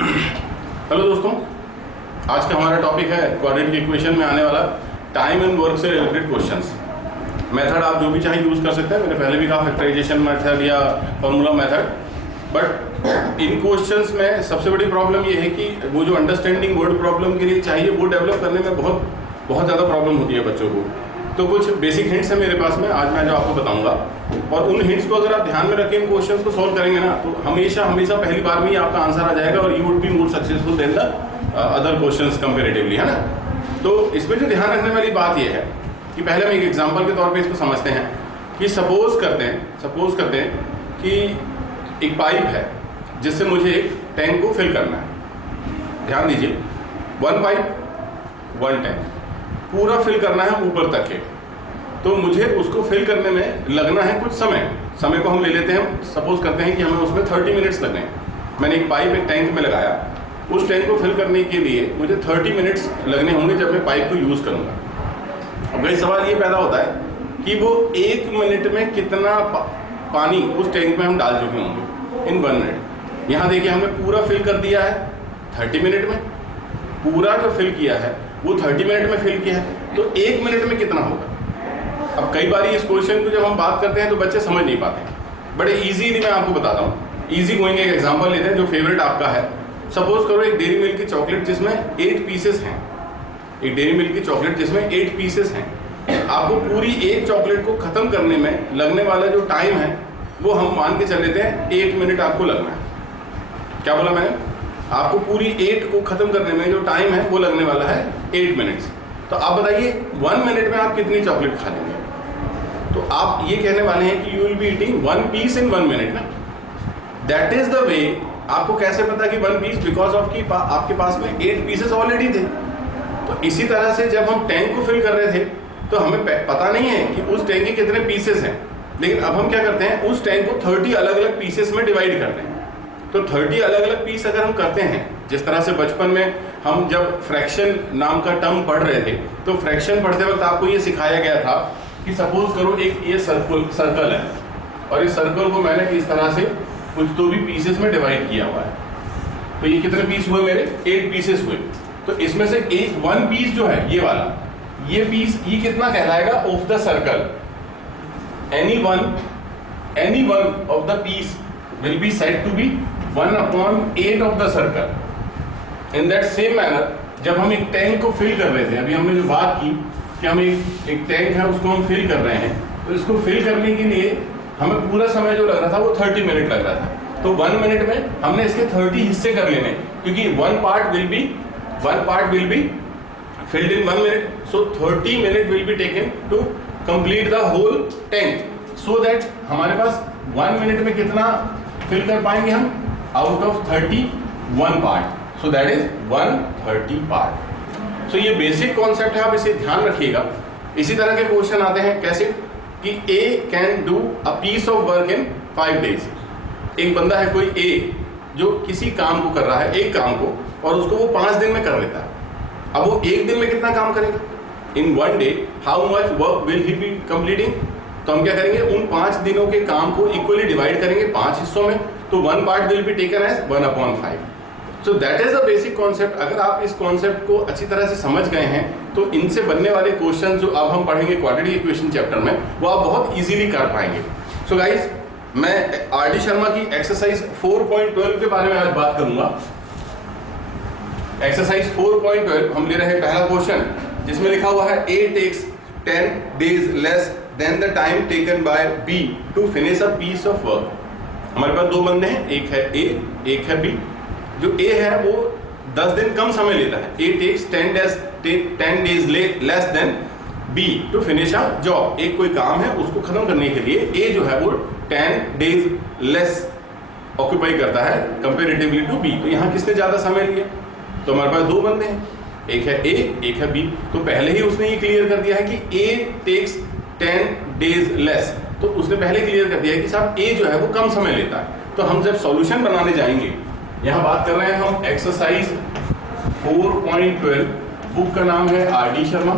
Hello दोस्तों, आज का हमारा टॉपिक है क्वाड्रेटिक इक्वेशन में आने वाला टाइम एंड वर्क से रिलेटेड क्वेश्चंस। मेथड आप जो भी चाहे यूज़ कर सकते हैं। मैंने पहले भी कहा फैक्टराइजेशन मेथड या formula method, but in questions में सबसे बड़ी प्रॉब्लम ये है कि वो जो अंडरस्टैंडिंग वर्ड प्रॉब्लम के लिए चाहिए वो डेवलप करने में बहुत ज़्यादा प्रॉब्लम होती है बच्चों को। तो कुछ बेसिक हिंट्स है मेरे पास में, आज मैं जो आपको बताऊंगा, और उन हिंट्स को अगर आप ध्यान में रखें इन क्वेश्चंस को सॉल्व करेंगे ना, तो हमेशा पहली बार में ही आपका आंसर आ जाएगा और you would be more successful than the other questions comparatively, है ना। तो इसमें जो ध्यान रखने वाली बात यह है कि पहले हम एक एग्जांपल के तौर पे इसको समझते हैं कि सपोज करते हैं कि एक पाइप है जिससे मुझे एक टैंक को फिल करना है। ध्यान दीजिए, 1 पाइप 1 टैंक पूरा फिल करना है ऊपर तक के। तो मुझे उसको फिल करने में लगना है कुछ समय को हम ले लेते हैं, सपोज करते हैं कि हमें उसमें 30 मिनट्स लगने हैं। मैंने एक पाइप एक टैंक में लगाया, उस टैंक को फिल करने के लिए मुझे 30 मिनट्स लगने होंगे जब मैं पाइप को यूज़ करूँगा। अब भाई सवाल ये पैदा होता है कि वो 1 मिनट में कितना पानी उस टैंक में हम डाल चुके होंगे इन 1 मिनट। यहाँ देखिए, हमने पूरा फिल कर दिया है 30 मिनट में, पूरा जो फिल किया है वो 30 मिनट में फिल किया है, तो 1 मिनट में कितना होगा। अब कई बार इस क्वेश्चन को जब हम बात करते हैं तो बच्चे समझ नहीं पाते। बड़े इजीली मैं आपको बताता हूँ, इजी गोइंग एक एग्जांपल लेते हैं जो फेवरेट आपका है। सपोज करो एक डेयरी मिल्क की चॉकलेट जिसमें 8 पीसेस हैं, एक डेयरी मिल्क की चॉकलेट जिसमें 8 पीसेस हैं। आपको पूरी एक चॉकलेट को ख़त्म करने में लगने वाला जो टाइम है वो हम मान के चल लेते हैं 8 मिनट आपको लगना है। क्या बोला मैंने? आपको पूरी 8 को ख़त्म करने में जो टाइम है वो लगने वाला है 8 मिनट्स। तो आप बताइए 1 मिनट में आप कितनी चॉकलेट खा लेंगे? तो आप ये कहने वाले हैं कि you will be eating 1 piece in 1 minute ना। That is the way. आपको कैसे पता कि 1 पीस? बिकॉज ऑफ की आपके पास में 8 पीसेस ऑलरेडी थे। तो इसी तरह से जब हम टैंक को फिल कर रहे थे तो हमें पता नहीं है कि उस टैंक के कितने पीसेस हैं, लेकिन अब हम क्या करते हैं, उस टैंक को 30 अलग अलग पीसेस में डिवाइड करते हैं। तो 30 अलग अलग पीस अगर हम करते हैं, जिस तरह से बचपन में हम जब फ्रैक्शन नाम का टर्म पढ़ रहे थे, तो फ्रैक्शन पढ़ते वक्त आपको ये सिखाया गया था कि सपोज करो एक ये सर्कल है और इस सर्कल को मैंने इस तरह से कुछ तो भी पीसेस में डिवाइड किया हुआ है। तो ये कितने पीस हुए मेरे? 8 पीसेस हुए। तो इसमें से एक 1 पीस जो है ये वाला, ये पीस ये कितना कहलाएगा of the circle? Any one of the piece will be said to be 1/8 of the circle. In that same manner, जब हम एक टैंक को फिल कर रहे थे, अभी हमने जो बात की कि हम एक टैंक है उसको हम फिल कर रहे हैं, तो इसको फिल करने के लिए हमें पूरा समय जो लग रहा था वो 30 मिनट लग रहा था। तो 1 मिनट में हमने इसके 30 हिस्से कर लेने, क्योंकि one part will be filled in 1 minute. So 30 minutes will be taken to complete the whole tank, so that हमारे पास 1 मिनट में कितना फिल कर पाएंगे हम? Out of 30 1 part, so that is 130 part. So ये बेसिक कॉन्सेप्ट है, आप इसे ध्यान रखिएगा। इसी तरह के क्वेश्चन आते हैं कैसे कि a can do a piece of work in 5 days। एक बंदा है कोई ए जो किसी काम को कर रहा है, एक काम को, और उसको वो 5 दिन में कर लेता है। अब वो एक दिन में कितना काम करेगा? इन 1 day how much work will he be completing? तो हम क्या करेंगे, उन 5 दिनों के काम को इक्वली डिवाइड करेंगे 5 हिस्सों में, तो 1 part will be taken as 1/5। So that is the basic concept. अगर आप इस कॉन्सेप्ट को अच्छी तरह से समझ गए हैं तो इनसे बनने वाले क्वेश्चन जो अब हम पढ़ेंगे क्वाड्रेटिक इक्वेशन चैप्टर में, वो आप बहुत इजीली कर पाएंगे। सो गाइस, मैं आर.डी. शर्मा की एक्सरसाइज 4.12 के बारे में आज बात करूंगा। एक्सरसाइज 4.12 हम ले रहे हैं पहला क्वेश्चन, जिसमें लिखा हुआ है A takes 10 days less than the time taken by B to finish a piece of work। हमारे पास 2 बंदे हैं, एक है A एक है B। जो A है वो 10 दिन कम समय लेता है। A takes 10 days less than B to finish a job। एक कोई काम है उसको खत्म करने के लिए A जो है वो 10 days less ऑक्यूपाई करता है कंपेरेटिवली टू B। तो यहाँ किसने ज़्यादा समय लिया? तो हमारे पास 2 बंदे हैं, एक है A एक है B। तो पहले ही उसने ये क्लियर कर दिया है कि A takes 10 days less। तो उसने पहले क्लियर कर दिया है कि साहब A जो है वो कम समय लेता है। तो हम जब सॉल्यूशन बनाने जाएंगे, यहाँ बात कर रहे हैं हम एक्सरसाइज 4.12, बुक का नाम है आर.डी. शर्मा,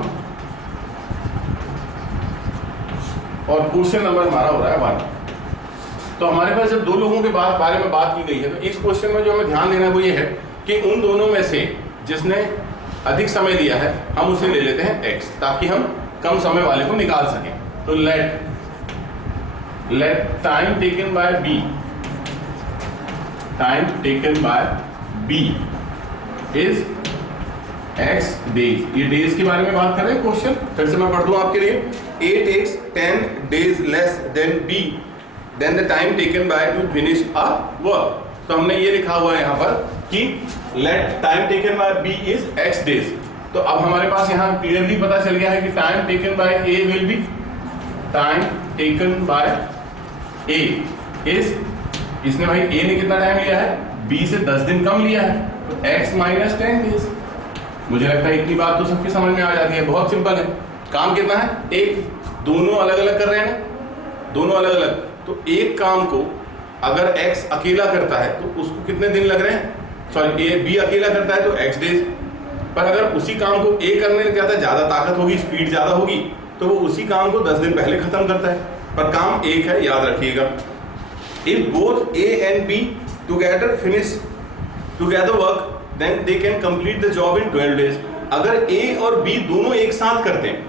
और क्वेश्चन नंबर हमारा हो रहा है 1। तो हमारे पास जब 2 लोगों के बारे में बात की गई है, तो इस क्वेश्चन में जो हमें ध्यान देना है वो ये है कि उन दोनों में से जिसने अधिक समय लिया है हम उसे ले लेते हैं x, ताकि हम कम समय वाले को निकाल सकें। तो let time taken by b is x days। ये days के बारे में बात कर रहे हैं क्वेश्चन, फिर से मैं पढ़ दूं आपके लिए। A takes 10 days less than b than the time taken by to finish a work। तो हमने ये लिखा हुआ है यहाँ पर कि let time taken by b is x days। तो अब हमारे पास यहाँ क्लियरली पता चल गया है कि time taken by a will be time taken by a is, इसने भाई a ने कितना टाइम लिया है, b से 10 दिन कम लिया है, तो x minus 10 days। मुझे लगता है इतनी बात तो सबकी समझ में आ जाती है, बहुत सिंपल है। काम कितना है, एक, दोनों अलग अलग कर रहे हैं ना, दोनों अलग अलग, तो एक काम को अगर x अकेला करता है तो उसको कितने दिन लग रहे हैं, सॉरी b अकेला करता है तो x डेज, पर अगर उसी काम को a करने लग जाता है, ज्यादा ताकत होगी, स्पीड ज्यादा होगी, तो वो उसी काम को 10 दिन पहले खत्म करता है, पर काम एक है, याद रखिएगा। If both a and b together finish together work, then they can complete the job in 12 days। अगर a और b दोनों एक साथ करते हैं,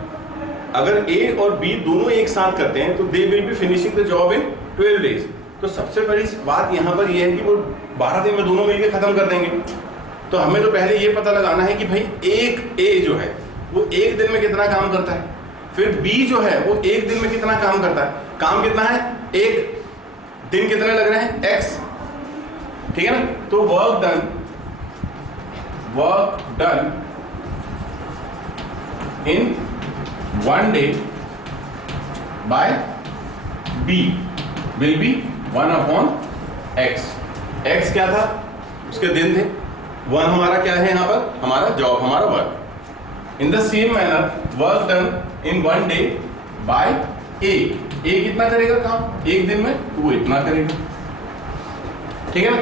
अगर a और b दोनों एक साथ करते हैं तो they will be finishing the job in 12 days। तो सबसे बड़ी बात यहाँ पर यह है कि वो 12 दिन में दोनों मिलकर खत्म कर देंगे। तो हमें तो पहले ये पता लगाना है कि भाई एक a जो है वो एक दिन में कितना काम करता है, फिर b जो है वो एक दिन में कितना काम करता है। काम कितना है, एक, दिन कितने लग रहे हैं, x, ठीक है ना। तो work done in 1 day by b will be 1/x। x क्या था, उसके दिन थे, 1 हमारा क्या है यहाँ पर, हमारा जॉब, हमारा work. In the same manner work done in 1 day by a कितना करेगा काम एक दिन में, तो वो इतना करेगा, ठीक है ना।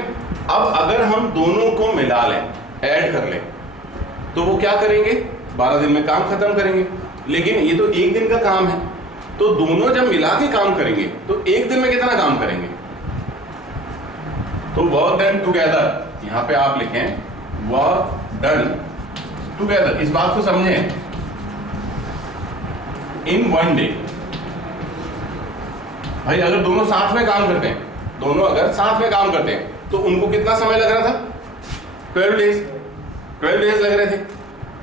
अब अगर हम दोनों को मिला लें, ऐड कर लें, तो वो क्या करेंगे, 12 दिन में काम खत्म करेंगे। लेकिन ये तो एक दिन का काम है, तो दोनों जब मिला के काम करेंगे तो एक दिन में कितना काम करेंगे। तो वर्क डन टुगेदर, यहां पे आप लिखें वर्क डन टुगेदर, इस बात को समझें, इन 1 day। भाई अगर दोनों साथ में काम करते हैं, दोनों अगर साथ में काम करते हैं तो उनको कितना समय लग रहा था, 12 डेज लग रहे थे।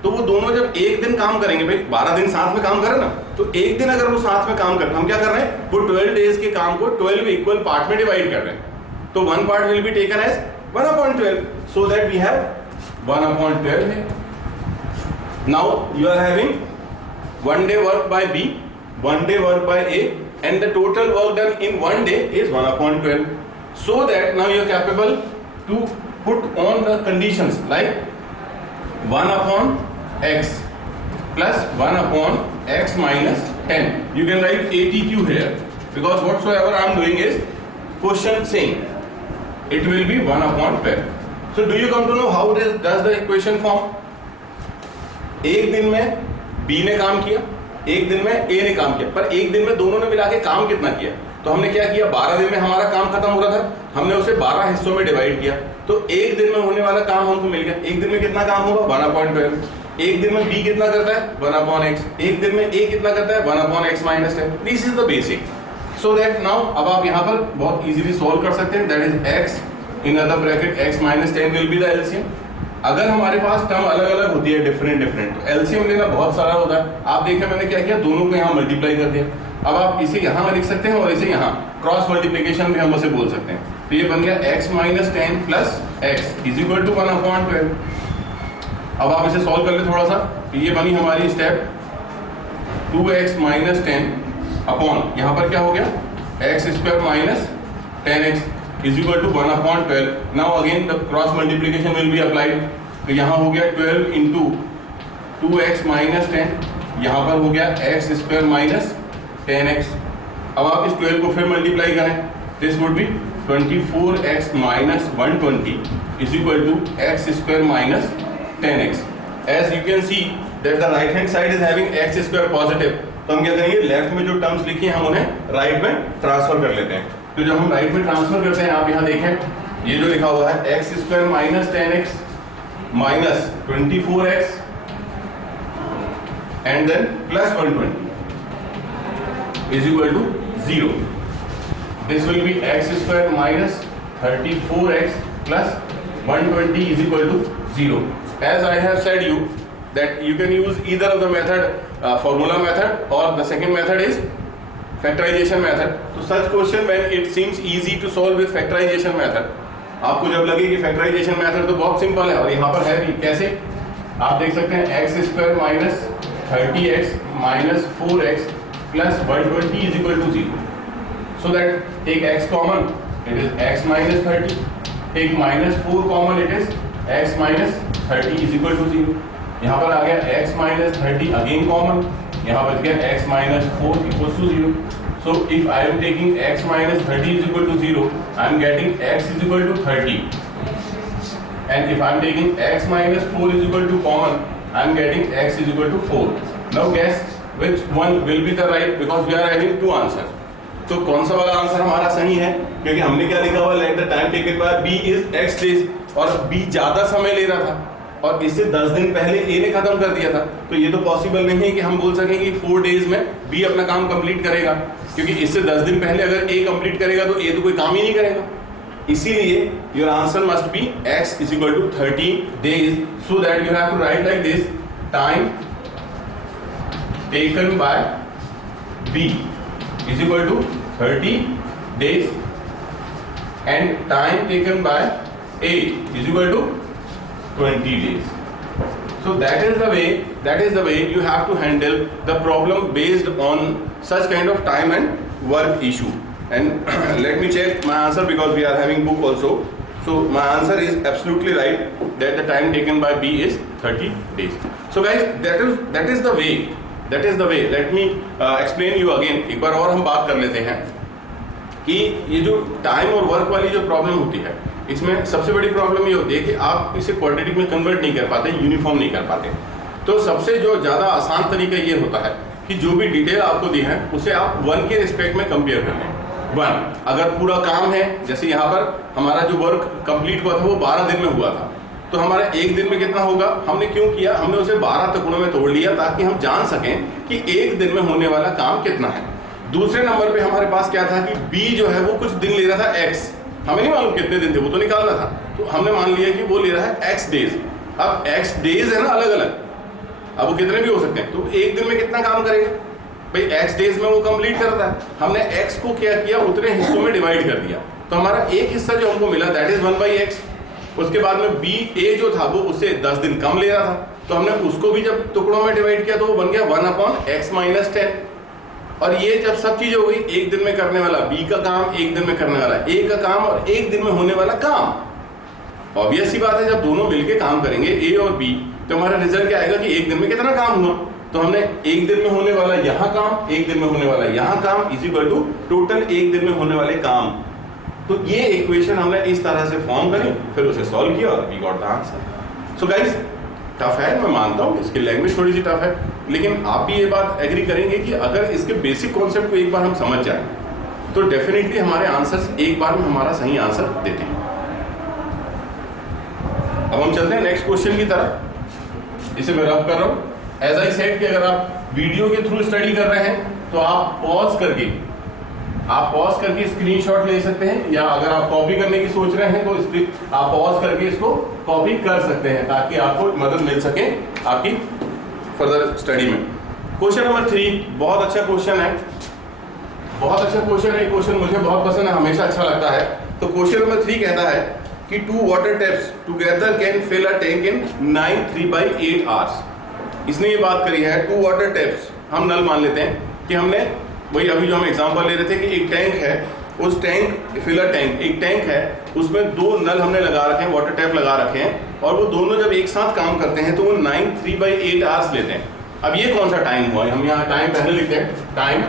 तो वो दोनों जब एक दिन काम करेंगे, भाई 12 दिन साथ में काम करें ना, तो एक दिन अगर वो साथ में काम करते हैं, हम क्या कर रहे हैं, वो 12 डेज के काम को 12 इक्वल पार्ट में डिवाइड कर रहे हैं। तो 1 part will be taken as 1/12, so that we have 1/12 है। Now you are having 1 day work by b, 1 day work by a, and the total work done in 1 day is 1/12, so that now you are capable to put on the conditions like 1/x plus 1/x minus 10. You can write ATQ here, because whatsoever I am doing is question saying it will be 1/12. So do you come to know how does the equation form? एक दिन में b ने काम किया, एक दिन में a ने काम किया, पर एक दिन में दोनों ने मिला के काम कितना किया। तो हमने क्या किया, 12 दिन में हमारा काम खत्म हो रहा था, हमने उसे 12 हिस्सों में डिवाइड किया, तो एक दिन में होने वाला काम हमको मिल गया। एक दिन में कितना काम होगा, 1/12। एक दिन में b कितना करता है, 1/x। एक दिन में a कितना करता है, 1/x minus 10। This is the basic, so that now अब आप यहाँ पर बहुत इजीली सॉल्व कर सकते हैं। That is x in other bracket x minus 10 will be the LCM. अगर हमारे पास टर्म अलग अलग होती है, डिफरेंट तो एलसीएम लेना बहुत सारा होता है। आप देखें मैंने क्या किया, दोनों को यहाँ मल्टीप्लाई कर दिया। अब आप इसे यहाँ लिख सकते हैं और इसे यहाँ क्रॉस मल्टीप्लिकेशन भी हम उसे बोल सकते हैं। तो ये बन गया x minus 10 plus x is equal to 1/12। अब आप इसे सॉल्व कर ले थोड़ा सा, तो ये बनी हमारी स्टेप 2x minus 10 अपॉन, यहाँ पर क्या हो गया, x square minus 10x is equal to 1/12। Now again the cross multiplication will be applied। तो यहाँ हो गया 12 into 2x minus 10, यहाँ पर हो गया x square minus 10x। अब आप इस 12 को फिर मल्टीप्लाई करें, this would B 24x minus 120 is equal to x square minus 10x। As you can see that the right hand side is having x square positive, तो हम क्या करेंगे, लेफ्ट में जो टर्म्स लिखी हैं हम उन्हें राइट में ट्रांसफर कर लेते हैं। तो जब हम राइट में ट्रांसफर करते हैं, आप यहाँ देखें ये जो लिखा हुआ है x square minus 10x minus 24x and then plus 120 is equal to 0. This will be x square minus 34x plus 120 is equal to 0. As I have said you that you can use either of the method, formula method, or the second method is factorization method. तो such question when it seems easy to solve with factorization method, आपको जब लगे कि factorization method तो बहुत simple है, और यहाँ पर है भी कैसे, आप देख सकते हैं x square minus 30x minus 4x plus 120 is equal to 0. So that take x common, it is x minus 30, take minus 4 common, it is x minus 30 is equal to 0. यहाँ पर आ गया x माइनस 30 अगेन कॉमन, यहाँ बच गया x minus 4 equal to 0. So if I am taking x minus 30 is equal to 0, I am getting x is equal to 30. And if I am taking x minus 4 is equal to common, I am getting x is equal to 4. Now guess which one will be the right, because we are having two answers. तो कौन सा वाला answer हमारा सही है, क्योंकि हमने क्या लिखा हुआ, let the time taken by b is x days, और b ज्यादा समय ले रहा था और इससे 10 दिन पहले a ने खत्म कर दिया था. तो ये तो पॉसिबल नहीं है कि हम बोल सकें कि 4 डेज में b अपना काम कंप्लीट करेगा, क्योंकि इससे 10 दिन पहले अगर a कंप्लीट करेगा तो a तो कोई काम ही नहीं करेगा. इसीलिए your answer must be x is equal to 30 days. So that you have to write like this, time taken by b is equal to 30 days and time taken by a is equal to 20 days. So that is the way you have to handle the problem based on such kind of time and work issue. And let me check my answer, because we are having book also. So my answer is absolutely right, that the time taken by B is 30 days. So guys, that is the way. Let me explain you again. एक बार और हम बात कर लेते हैं कि ये जो टाइम और वर्क वाली जो प्रॉब्लम होती है, इसमें सबसे बड़ी प्रॉब्लम ये होती है कि आप इसे क्वाड्रेटिक में कन्वर्ट नहीं कर पाते, यूनिफॉर्म नहीं कर पाते. तो सबसे जो ज़्यादा आसान तरीका ये होता है कि जो भी डिटेल आपको दी है उसे आप 1 के रिस्पेक्ट में कंपेयर कर लें. 1 अगर पूरा काम है, जैसे यहाँ पर हमारा जो वर्क कंप्लीट हुआ था वो 12 दिन में हुआ था, तो हमारा एक दिन में कितना होगा, हमने क्यों किया, हमने उसे 12 टुकड़ों में तोड़ लिया ताकि हम जान सकें कि एक दिन में होने वाला काम कितना है. दूसरे नंबर पर हमारे पास क्या था कि बी जो है वो कुछ दिन ले रहा था एक्स, हमें नहीं मालूम कितने दिन थे, वो तो निकालना था, तो हमने मान लिया कि वो ले रहा है x डेज. अब x डेज है ना अलग अलग, अब वो कितने भी हो सकते हैं, तो एक दिन में कितना काम करेगा भाई, x डेज में वो कंप्लीट करता है. हमने x को क्या किया, उतने हिस्सों में डिवाइड कर दिया, तो हमारा एक हिस्सा जो हमको मिला दैट इज 1/x. उसके बाद में b a जो था वो उससे 10 दिन कम ले रहा था, तो हमने उसको भी जब टुकड़ों में डिवाइड किया तो वो बन गया 1/x - 10. और ये जब सब चीज हो गई, एक दिन में करने वाला बी का काम, एक दिन में करने वाला ए का काम, और एक दिन में होने वाला काम. ऑब्वियस सी बात है, जब दोनों मिलके काम करेंगे ए और बी, तो हमारा रिजल्ट क्या आएगा कि एक दिन में कितना काम हुआ. तो हमने एक दिन में होने वाला यहाँ काम, एक दिन में होने वाला यहाँ काम इज इक्वल टू टोटल एक दिन में होने वाले काम. तो ये इक्वेशन हमने इस तरह से फॉर्म करी, फिर उसे सॉल्व किया और we got the answer. So guys, tough है, मैं मानता हूँ इसकी लैंग्वेज थोड़ी सी टफ है, लेकिन आप भी ये बात एग्री करेंगे कि अगर इसके बेसिक कॉन्सेप्ट को एक बार हम समझ जाएं तो डेफिनेटली हमारे आंसर्स एक बार में हमारा सही आंसर देते हैं. अब हम चलते हैं नेक्स्ट क्वेश्चन की तरफ. इसे मैं रब कर रहा हूँ. एज आई सेड कि अगर आप वीडियो के थ्रू स्टडी कर रहे हैं तो आप पॉज करके स्क्रीनशॉट ले सकते हैं, या अगर आप कॉपी करने की सोच रहे हैं तो आप पॉज करके इसको कॉपी कर सकते हैं ताकि आपको मदद मिल सके आपकी फर्दर स्टडी में. क्वेश्चन नंबर 3 बहुत अच्छा क्वेश्चन है, ये क्वेश्चन मुझे बहुत पसंद है, हमेशा अच्छा लगता है. तो क्वेश्चन नंबर 3 कहता है कि 2 water taps together can fill a tank in 9 3/8 hours. इसने ये बात करी है 2 वाटर टैप्स, हम नल मान लेते हैं कि हमने वही अभी जो हम एग्जांपल ले रहे थे कि एक टैंक है, उस टैंक फिलर टैंक, एक टैंक है, उसमें 2 नल हमने लगा रखे हैं, वाटर टैप लगा रखे हैं, और वो दोनों जब एक साथ काम करते हैं तो वो 9 3/8 आवर्स लेते हैं. अब ये कौन सा टाइम हुआ, हम यहाँ टाइम पहले लिखते हैं, टाइम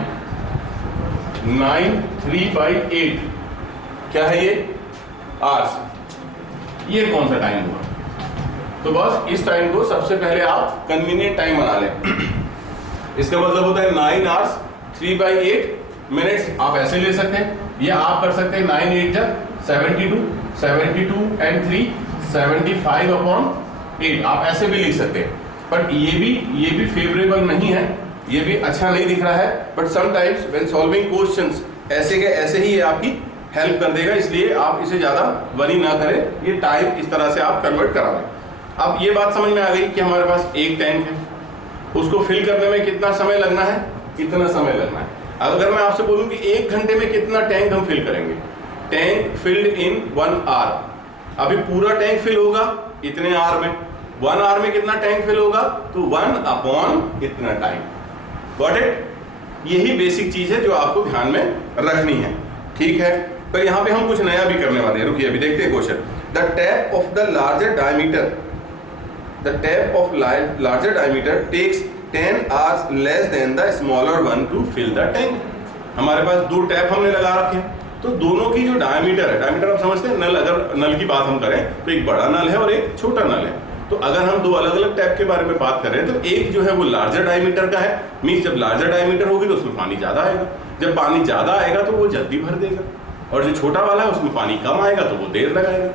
9 3/8 क्या है ये, आवर्स. ये कौन सा टाइम हुआ, तो बस इस टाइम को सबसे पहले आप कन्वीनियंट टाइम बना लें. इसका मतलब होता है 9 आवर्स 3/8 मिनट्स. आप ऐसे ले सकते हैं, या आप कर सकते हैं 9 8 72 72 एंड 3 75/8 8, आप ऐसे भी लिख सकते हैं, बट ये भी फेवरेबल नहीं है, ये भी अच्छा नहीं दिख रहा है, but sometimes when solving questions ऐसे के ऐसे ही ये आपकी हेल्प कर देगा, इसलिए आप इसे ज्यादा वरी ना करें, ये टाइप इस तरह से आप कन्वर्ट करा लें। अब ये बात समझ में आ गई कि हमारे पास एक टैंक है, उसको फिल करने में कितना समय लगना है, कितना समय लगना है। अगर मैं आपसे बोलूं कि 1 घंटे में कितना टैंक हम फिल करेंगे, टैंक फिल्ड इन 1 आवर, अभी पूरा टैंक फिल होगा इतने आवर में, 1 आवर में कितना टैंक फिल होगा, तो 1 अपॉन इतना टाइम। Got it? यही बेसिक चीज है जो आपको ध्यान में रखनी है, ठीक है। पर यहाँ पे हम कुछ नया भी करने वाले हैं, रुकिए अभी देखते हैं question. The tap of the larger diameter, the tap of larger diameter takes 10 hours less than the smaller one to fill the tank. हमारे पास 2 टैप हमने लगा रखे हैं, तो दोनों की जो डायमीटर है, डायमीटर आप समझते हैं, नल, अगर नल की बात हम करें तो एक बड़ा नल है और एक छोटा नल है। तो अगर हम 2 अलग अलग टैप के बारे में बात कर रहे हैं तो एक जो है वो लार्जर डायमीटर का है, मींस जब लार्जर डायमीटर होगी तो उसमें पानी ज्यादा आएगा, जब पानी ज्यादा आएगा तो वो जल्दी भर देगा, और जो छोटा वाला है उसमें पानी कम आएगा तो वो देर लगाएगा।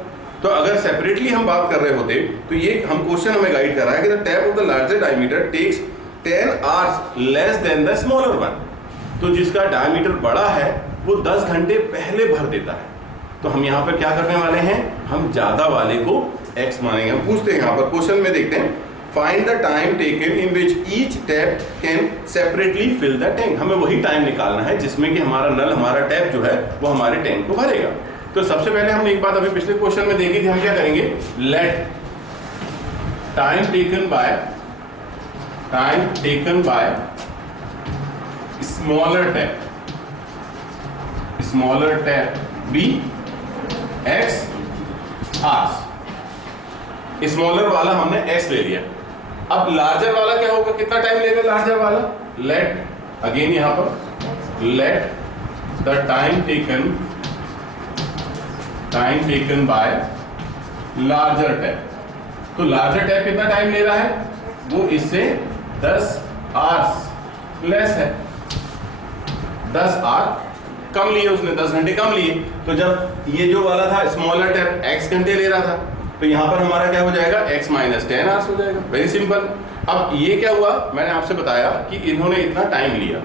तो अगर सेपरेटली हम बात कर रहे होते तो ये हम क्वेश्चन हमें गाइड कर रहा है कि the tap of the larger diameter takes 10 hours less than the smaller one, तो जिसका डायमीटर बड़ा है वो 10 घंटे पहले भर देता है। तो हम यहाँ पर क्या करने वाले हैं, हम ज्यादा वाले को x मानेंगे। हम पूछते हैं यहाँ पर क्वेश्चन में, देखते हैं, find the time taken in which each tap can separately fill the tank. हमें वही टाइम निकालना है जिसमें कि हमारा नल, हमारा टैप जो है वो हमारे टैंक को भरेगा। तो सबसे पहले हमने एक बात अभी पिछले क्वेश्चन में देखी थी, हम क्या करेंगे, let time taken by smaller tap be x hours. Smaller वाला हमने x ले लिया, अब लार्जर वाला क्या होगा, कितना टाइम लेगा लार्जर वाला, लेट अगेन यहां पर let the time taken bye larger tap. तो लार्जर टैप कितना टाइम ले रहा है, वो इससे 10 आवर्स लेस है, 10 आवर कम लिए उसने, 10 घंटे कम लिए। तो जब ये जो वाला था स्मॉलर टैप x घंटे ले रहा था, तो यहां पर हमारा क्या हो जाएगा, x माइनस 10 आवर्स हो जाएगा, वेरी सिंपल। अब ये क्या हुआ, मैंने आपसे बताया कि इन्होंने इतना टाइम लिया।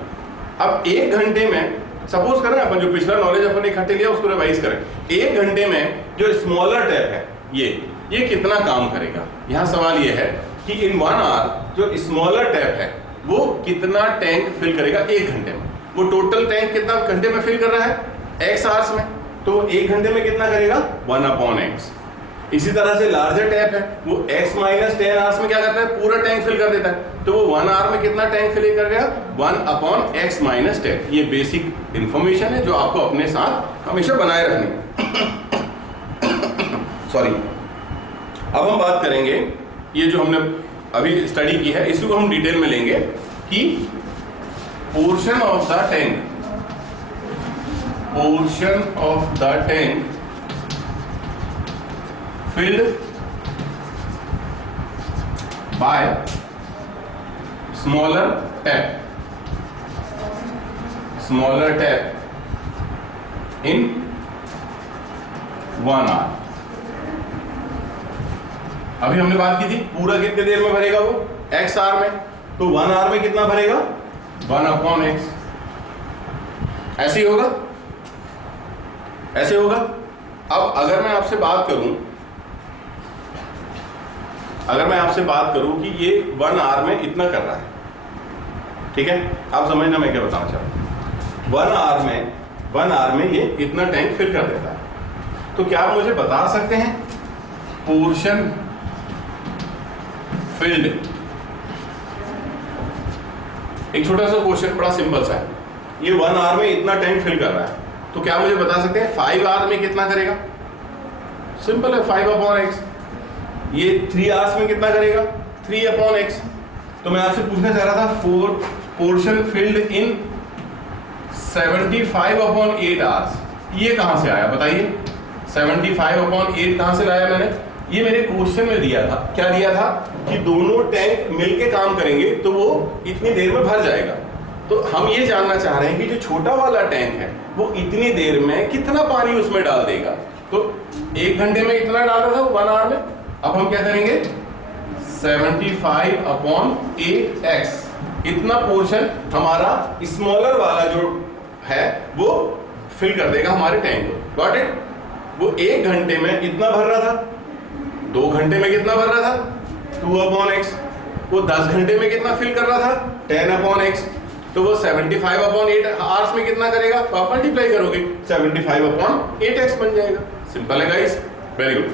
अब 1 घंटे में, सपोज करें अपन जो पिछला नॉलेज अपन इकट्ठे लिया उसको रिवाइज करें, 1 घंटे में जो स्मॉलर टैप है ये कितना काम करेगा। यहाँ सवाल ये है कि इन 1 आवर जो स्मॉलर टैप है वो कितना टैंक फिल करेगा 1 घंटे में। वो टोटल टैंक कितना घंटे में फिल कर रहा है, x आवर्स में, तो 1 घंटे में कितना करेगा, 1/x। इसी तरह से लार्जर टैप है, वो x माइनस 10 आवर्स में क्या करता है, पूरा टैंक फिल कर देता है, तो वो 1 आवर में कितना टैंक फिल कर गया, 1/x माइनस 10। ये बेसिक इंफॉर्मेशन है जो आपको अपने साथ हमेशा बनाए रखनी है। सॉरी। अब हम बात करेंगे, ये जो हमने अभी स्टडी की है इसी को हम डिटेल में लेंगे कि portion of the tank filled by smaller tap in 1 hour। अभी हमने बात की थी पूरा कितने देर में भरेगा वो, x आवर में, तो 1 आवर में कितना भरेगा, 1/x। ऐसे ही होगा, ऐसे होगा। अब अगर मैं आपसे बात करूं कि ये 1 आवर में इतना कर रहा है, ठीक है, आप समझना मैं क्या बताना चाहता हूं। 1 आवर में ये इतना टैंक फिल कर देता है। तो क्या आप मुझे बता सकते हैं पोर्शन फिल्ड, एक छोटा सा क्वेश्चन, बड़ा सिंपल सा है, ये 1 आवर में इतना टैंक फिल कर रहा है, तो क्या मुझे बता सकते हैं 5 आवर में कितना करेगा, सिंपल है 5/x। ये 3 आवर्स में कितना करेगा, 3/x। तो मैं आपसे पूछना चाह रहा था पोर्शन फिल्ड इन 75/8 आवर्स, ये कहां से आया बताइए, 75/8 कहां से लाया मैंने, ये मेरे क्वेश्चन में दिया था। क्या दिया था कि दोनों टैंक मिलके काम करेंगे तो वो इतनी देर में भर जाएगा। तो हम ये जानना चाह रहे हैं कि जो छोटा वाला टैंक है वो इतनी देर में कितना पानी उसमें डाल देगा। तो 1 घंटे में इतना डाल रहा था 1 आवर में। अब हम क्या करेंगे, 75/8x, इतना पोर्शन हमारा स्मॉलर वाला जो है वो फिल कर देगा हमारे टैंक को। Got it? वो 1 घंटे में इतना भर रहा था, 2 घंटे में कितना भर रहा था 2/x, वो 10 घंटे में कितना फिल कर रहा था 10/x, तो वो 75/8 आवर्स में कितना करेगा, तो आप मल्टीप्लाई करोगे 75/8x बन जाएगा। सिंपल है गाइस, वेरी गुड।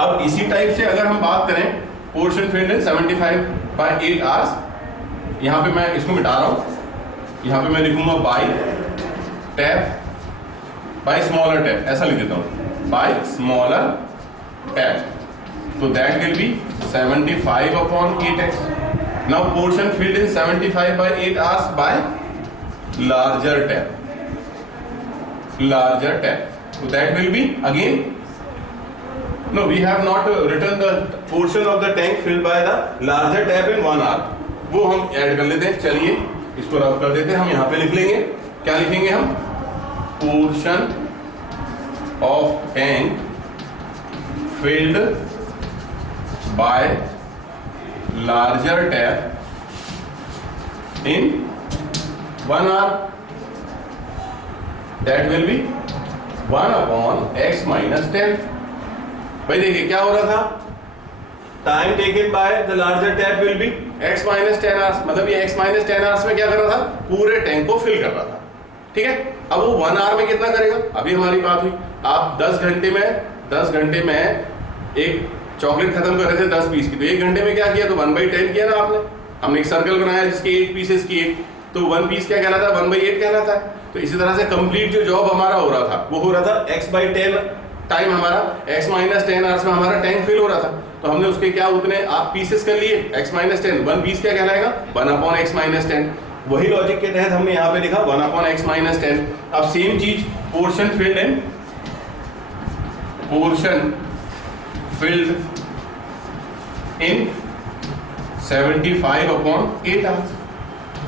अब इसी टाइप से अगर हम बात करें पोर्शन फिल्ड इन 75/8 आवर्स, यहां पे मैं इसको मिटा रहा हूं, यहां पे मैं लिखूंगा by tap, by smaller tap, ऐसा लिख देता हूं, बाय स्मॉलर टैप, तो that will be 75/8x। Now portion filled in 75/8 hours by larger tap. Larger tap. So that will be again. No, we have not written the portion of the tank filled by the larger tap in 1 hour. वो हम add कर लेते हैं। चलिए इसको रब कर देते हैं। हम यहाँ पे लिख लेंगे, क्या लिखेंगे हम? Portion of tank filled by larger tap in 1 hour, that will be 1/x minus 10। भाई देखिए क्या हो रहा था, time taken by the larger tap will be x minus 10 hours, मतलब ये x minus 10 hours में क्या कर रहा था, पूरे टैंक को फिल कर रहा था। ठीक है, अब वो 1 hour में कितना करेगा, अभी हमारी बात हुई, आप 10 घंटे में एक चॉकलेट खत्म कर रहे थे 10 पीस की, तो 1 घंटे में क्या किया, तो 1/10 किया ना आपने। हमने एक सर्कल बनाया जिसके 8 पीसेस की 8, तो 1 पीस क्या कहलाता है, 1/8 कहलाता है। तो इसी तरह से कंप्लीट जो जॉब हमारा हो रहा था वो हो रहा था x/10 टाइम, हमारा x minus 10 आवर्स में हमारा टैंक फिल हो रहा था। तो हमने उसके क्या उतने आप पीसेस कर लिए, x minus 10, 1 पीस क्या कहलाएगा 1/x minus 10। वही लॉजिक के तहत हमने यहाँ पे लिखा 1/x minus 10। अब सेम चीज पोर्शन फिल्ड इन 75/8 आवर्स।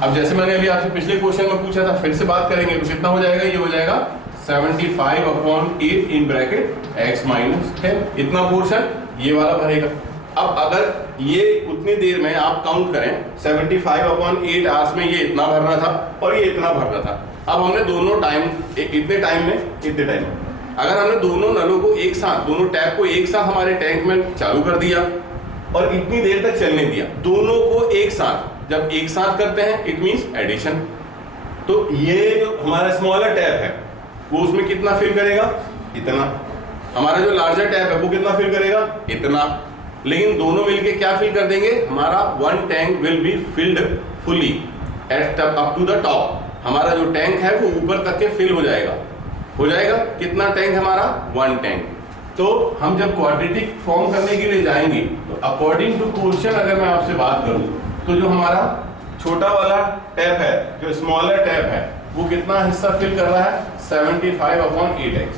अब जैसे मैंने अभी आपसे पिछले क्वेश्चन में पूछा था, फिर से बात करेंगे तो कितना हो जाएगा, ये हो जाएगा 75/8 इन ब्रैकेट x minus 10, इतना पोर्शन ये वाला भरेगा। अब अगर ये उतनी देर में आप काउंट करें 75/8 आवर्स में ये इतना भर रहा था और ये इतना भर रहा था। अब हमने दोनों टाइम इतने टाइम में अगर हमने दोनों नलों को एक साथ, दोनों टैप को एक साथ हमारे टैंक में चालू कर दिया और इतनी देर तक चलने दिया, दोनों को एक साथ, जब एक साथ करते हैं इट मींस एडिशन। तो ये जो हमारा स्मॉलर टैप है वो उसमें कितना फिल करेगा, इतना। हमारा जो लार्जर टैप है वो कितना फिल करेगा, इतना। लेकिन दोनों मिलके क्या फिल कर देंगे, हमारा 1 tank will be filled fully at up to the top. हमारा जो टैंक है वो ऊपर तक के फिल हो जाएगा। कितना टैंक हमारा, 1 टैंक। तो हम जब क्वाड्रेटिक फॉर्म करने के लिए जाएंगे तो अकॉर्डिंग टू क्वेश्चन अगर मैं आपसे बात करूं तो जो हमारा छोटा वाला टैप है, जो स्मॉलर टैप है, वो कितना हिस्सा फिल कर रहा है 75/8x,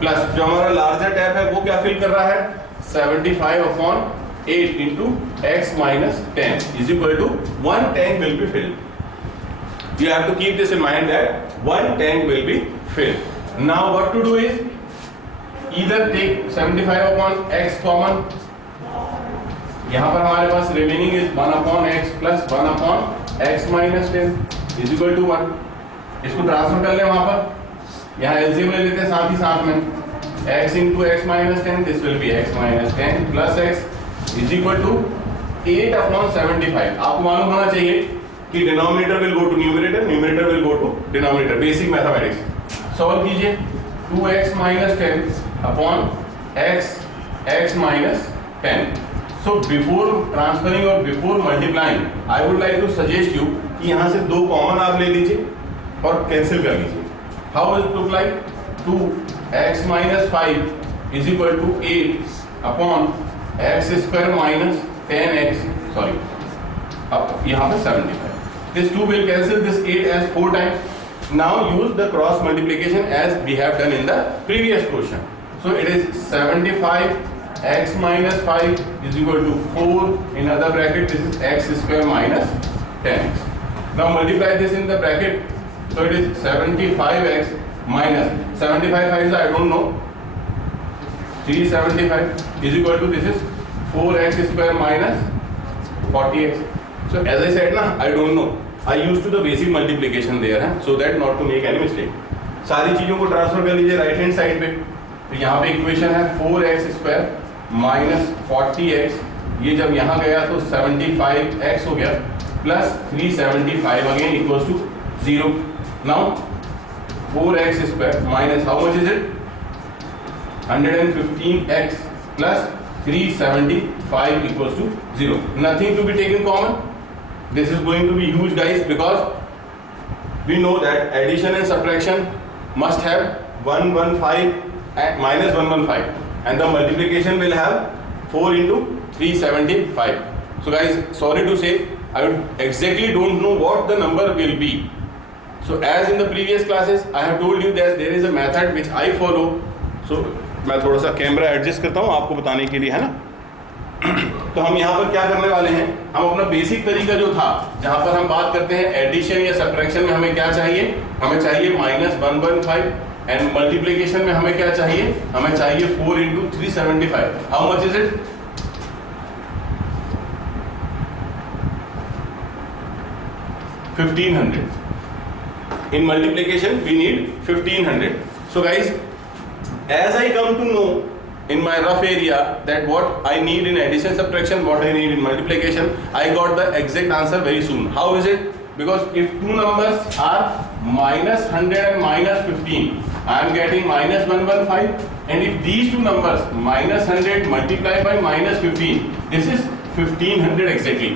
प्लस जो हमारा लार्जर टैप है वो क्या फिल कर रहा है 75/8 into x minus 10 is equal to 1 tank will be filled. You have to keep this in mind that 1 tank will be filled. Now what to do is either take 75/x common, यहाँ पर हमारे पास remaining is 1/x plus 1/x minus 10 is equal to 1. इसको transfer कर ले वहां पर, यहाँ LCM ले लेते हैं साथ ही साथ में, x into x minus 10, this will be x minus 10 plus x is equal to 8/75. आपको मालूम होना चाहिए कि denominator will go to numerator, numerator will go to denominator, basic mathematics. Solve कीजिए, 2x minus 10 upon x minus 10. So before transferring or before multiplying, I would like to suggest you कि यहाँ से 2 common आप ले लीजिए और cancel कर लीजिए। How will it look like? 2x minus 5 is equal to 8 upon x square minus 10x, sorry, अब यहाँ पे 75. This 2 will cancel this 8 as 4 times. Now use the cross multiplication as we have done in the previous question. So it is 75x minus 5 is equal to 4, in other bracket this is x square minus 10x. Now multiply this in the bracket, so it is 75x minus 75 5 I don't know, 375 is equal to this is 4x square minus 40x. So as I said ना, I don't know. I used to the basic multiplication there है, so that not to make any mistake. सारी चीजों को transfer कर लीजिए right hand side पे। तो यहाँ पे इक्वेशन है 4x स्क्वायर माइनस 40x, ये जब यहाँ गया तो 75x हो गया plus 375 again equals to 0। Now 4x square minus how much is it 115x plus 375 equals to 0. Nothing to be taken common. This is going to be huge, guys, because we know that addition and subtraction must have 115 and minus 115, and the multiplication will have 4 into 375. So guys, sorry to say, I exactly don't know what the number will be. So as in the previous classes, I have told you that there is a method which I follow. So मैं थोड़ा सा camera adjust करता हूँ आपको बताने के लिए, है ना। तो हम यहाँ पर क्या करने वाले हैं, हम अपना बेसिक तरीका जो था जहाँ पर हम बात करते हैं एडिशन या सब्ट्रैक्शन में हमें क्या चाहिए, हमें चाहिए -115, एंड मल्टीप्लिकेशन में हमें क्या चाहिए, हमें चाहिए 4 into 375. How much is it 1500. In multiplication we need 1500. So guys, as I come to know in my rough area that what I need in addition, subtraction, what I need in multiplication, I got the exact answer very soon. How is it? Because if two numbers are -100 and -15, I am getting -115, and if these two numbers -100 multiplied by -15, this is 1500 exactly.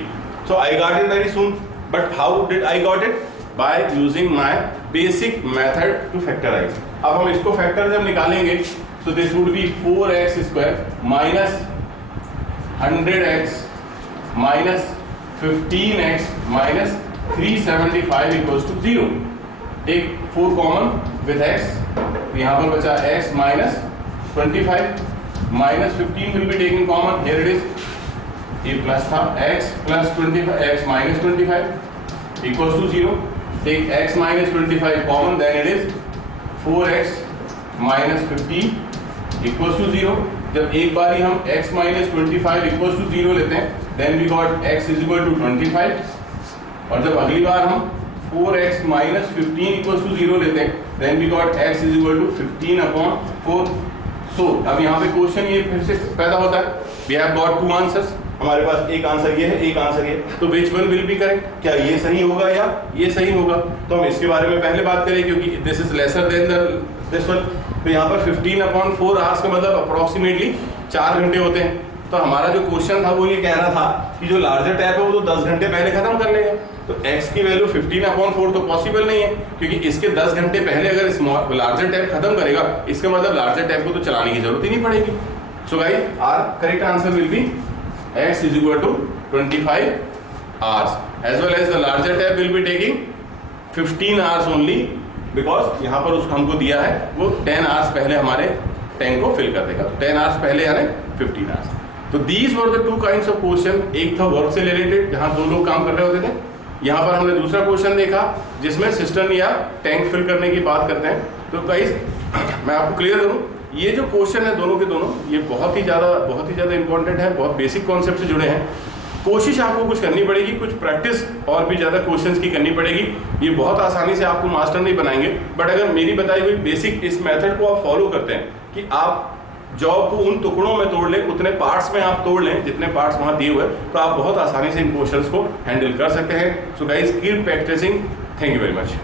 So I got it very soon. But how did I got it? By using my basic method to factorize. अब हम इसको factor जब निकालेंगे तो this would be 4x square minus 100x minus 15x minus 375 equals to 0. Take 4 common with x, यहाँ पर बचा x minus 25 minus 15 will be taking common, here it is, ये प्लस था, x plus 25 x minus 25 equals to 0. Take x minus 25 common, then it is 4x minus 15 equals to 0. जब एक बार ही हम x minus 25 equals to 0 लेते हैं, then we got x is equal to 25, और जब अगली बार हम 4x माइनस 15 इक्वल्स टू 0 लेते हैं, then we got x is equal to 15/4. So अब यहाँ पे क्वेश्चन ये फिर से पैदा होता है, वी हैव गॉट 2 आंसर्स, हमारे पास एक आंसर ये है, एक आंसर ये, तो which one will be correct, क्या ये सही होगा या ये सही होगा. तो हम इसके बारे में पहले बात करें क्योंकि this is lesser than this one. तो यहाँ पर 15/4 आवर्स का मतलब अप्रोक्सीमेटली 4 घंटे होते हैं. तो हमारा जो क्वेश्चन था वो ये कह रहा था कि जो लार्जर टैप है वो तो 10 घंटे पहले खत्म कर लेगा. तो x की वैल्यू 15/4 तो पॉसिबल नहीं है, क्योंकि इसके 10 घंटे पहले अगर स्मॉल लार्जर टैप खत्म करेगा, इसका मतलब लार्जर टैप को तो चलाने की जरूरत ही नहीं पड़ेगी. So guys, our correct answer will be x is equal to 25 hours, as well as the larger tab will be taking 15 hours only, because यहाँ पर उसको हमको दिया है वो 10 hours पहले हमारे टैंक को फिल कर देगा. तो 10 hours पहले यानी 15 hours. तो these were the 2 kinds of question. एक था वर्क से रिलेटेड जहाँ 2 लोग काम कर रहे होते थे. यहाँ पर हमने दूसरा क्वेश्चन देखा जिसमें सिस्टम या टैंक फिल करने की बात करते हैं. तो गाइस, मैं आपको क्लियर करूँ, ये जो क्वेश्चन है दोनों के दोनों, ये बहुत ही ज़्यादा इंपॉर्टेंट है, बहुत बेसिक कॉन्सेप्ट से जुड़े हैं. कोशिश आपको कुछ करनी पड़ेगी, कुछ प्रैक्टिस और भी ज़्यादा क्वेश्चंस की करनी पड़ेगी. ये बहुत आसानी से आपको मास्टर नहीं बनाएंगे, बट अगर मेरी बताई हुई बेसिक इस मेथड को आप फॉलो करते हैं कि आप जॉब को उन टुकड़ों में तोड़ लें, उतने पार्ट्स में आप तोड़ लें जितने पार्ट्स वहाँ दिए हुए, तो आप बहुत आसानी से इन क्वेश्चंस को हैंडल कर सकते हैं. So guys, keep practising. Thank you very much.